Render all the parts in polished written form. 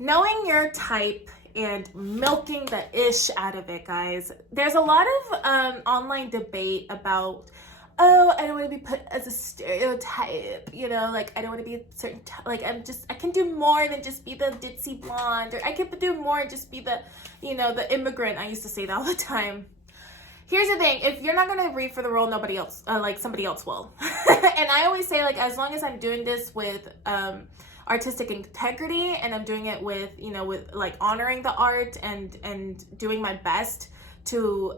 knowing your type and milking the ish out of it, guys. There's a lot of online debate about, oh, I don't want to be put as a stereotype, you know, like I don't want to be a certain like I can do more than just be the ditzy blonde, or I can do more and just be the, you know, the immigrant. I used to say that all the time. Here's the thing: if you're not gonna read for the role, nobody else, like somebody else will. And I always say, like, as long as I'm doing this with artistic integrity, and I'm doing it with, you know, with like honoring the art and doing my best to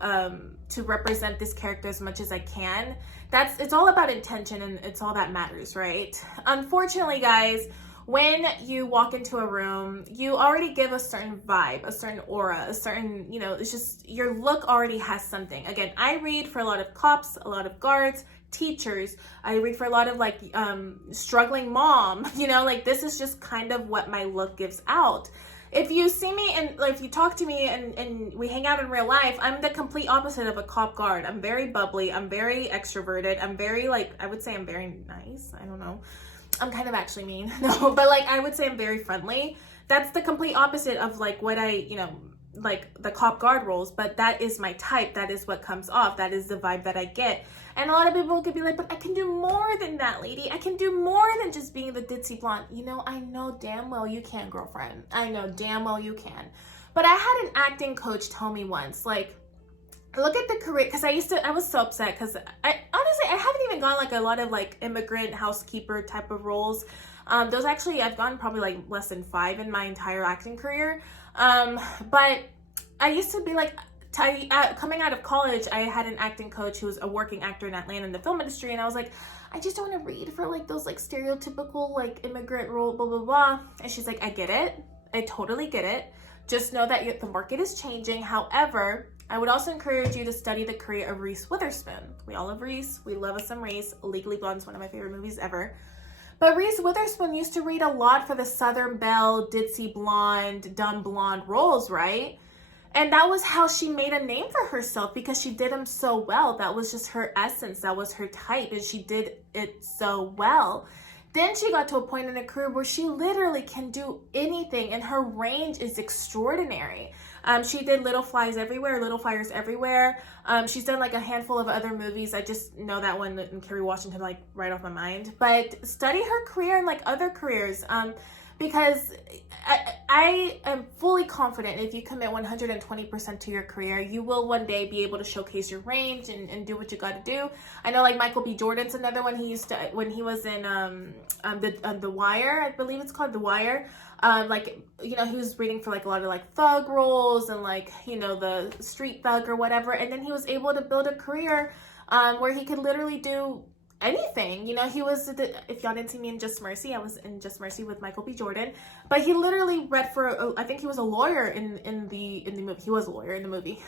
represent this character as much as I can. It's all about intention, and it's all that matters, right? Unfortunately, guys, when you walk into a room, you already give a certain vibe, a certain aura, a certain, you know, it's just your look already has something. Again, I read for a lot of cops, a lot of guards, teachers. I read for a lot of like struggling mom, you know, like this is just kind of what my look gives out. If you see me and like, if you talk to me and we hang out in real life, I'm the complete opposite of a cop guard. I'm very bubbly. I'm very extroverted. I'm very like, I would say I'm very nice. I don't know. I'm kind of actually mean. No, but like I would say I'm very friendly. That's the complete opposite of like what I, you know, like the cop guard roles, but that is my type. That is what comes off. That is the vibe that I get. And a lot of people could be like, but I can do more than that, lady. I can do more than just being the ditzy blonde. You know, I know damn well you can, girlfriend. I know damn well you can. But I had an acting coach tell me once, like, look at the career, because I was so upset because I honestly, I haven't even gone like a lot of like immigrant housekeeper type of roles. Those actually, I've gone probably like less than 5 in my entire acting career. But I used to be like, coming out of college, I had an acting coach who was a working actor in Atlanta in the film industry, and I was like, I just don't want to read for like those like stereotypical like immigrant role, blah, blah, blah. And she's like, I get it. I totally get it. Just know that the market is changing. However, I would also encourage you to study the career of Reese Witherspoon. We all love Reese. We love us some Reese. Legally Blonde is one of my favorite movies ever. But Reese Witherspoon used to read a lot for the Southern Belle, ditzy blonde, dumb blonde roles, right? And that was how she made a name for herself, because she did them so well. That was just her essence. That was her type, and she did it so well. Then she got to a point in her career where she literally can do anything, and her range is extraordinary. She did Little Fires Everywhere. She's done like a handful of other movies. I just know that one and Kerry Washington like right off my mind. But study her career and like other careers, because I am fully confident if you commit 120% to your career, you will one day be able to showcase your range and do what you got to do. I know like Michael B. Jordan's another one. He used to, when he was in The Wire, I believe it's called The Wire, like, you know, he was reading for like a lot of like thug roles and like, you know, the street thug or whatever. And then he was able to build a career where he could literally do anything. You know, he was, if y'all didn't see me in Just Mercy, I was in Just Mercy with Michael B. Jordan, but he literally read for, I think he was a lawyer in the movie. He was a lawyer in the movie.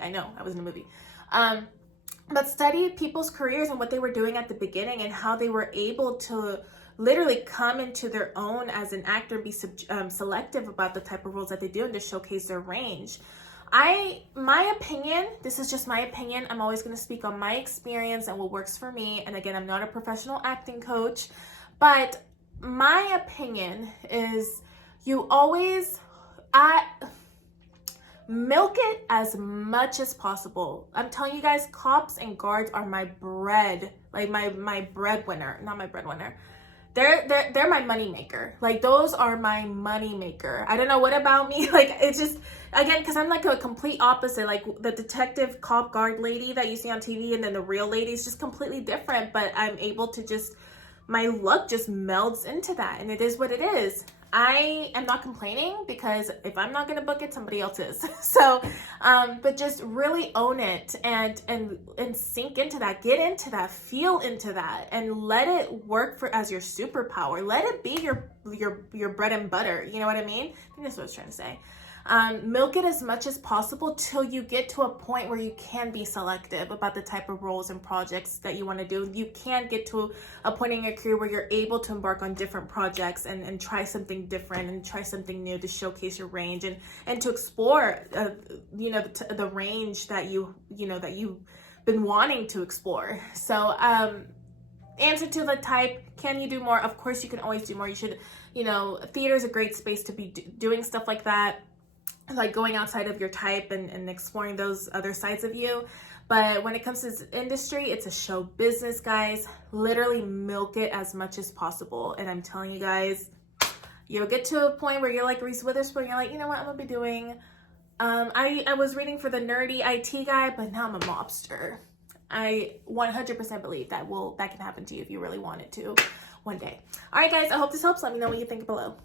I know I was in the movie. But study people's careers and what they were doing at the beginning and how they were able to literally come into their own as an actor, be selective about the type of roles that they do and to showcase their range. My opinion, this is just my opinion. I'm always going to speak on my experience and what works for me. And again, I'm not a professional acting coach, but my opinion is you always, milk it as much as possible. I'm telling you guys, cops and guards are my bread, like my breadwinner, not my breadwinner. They're my money maker. Like, those are my money maker. I don't know what about me. Like, it's just, again, because I'm like a complete opposite. Like, the detective cop guard lady that you see on TV and then the real lady is just completely different. But I'm able to just, my look just melds into that. And it is what it is. I am not complaining, because if I'm not going to book it, somebody else is. So, but just really own it and sink into that, get into that, feel into that, and let it work as your superpower. Let it be your bread and butter. You know what I mean? I think that's what I was trying to say. Milk it as much as possible till you get to a point where you can be selective about the type of roles and projects that you want to do. You can get to a point in your career where you're able to embark on different projects and try something different and try something new to showcase your range and to explore, the range that you've been wanting to explore. So, answer to the type, can you do more? Of course, you can always do more. You should, you know, theater is a great space to be doing stuff like that, like going outside of your type and exploring those other sides of you. But when it comes to this industry, it's a show business, guys. Literally milk it as much as possible. And I'm telling you guys, you'll get to a point where you're like Reese Witherspoon. You're like, you know what, I'm gonna be doing. I was reading for the nerdy IT guy, but now I'm a mobster. I 100% believe that can happen to you if you really want it to one day. All right, guys, I hope this helps. Let me know what you think below.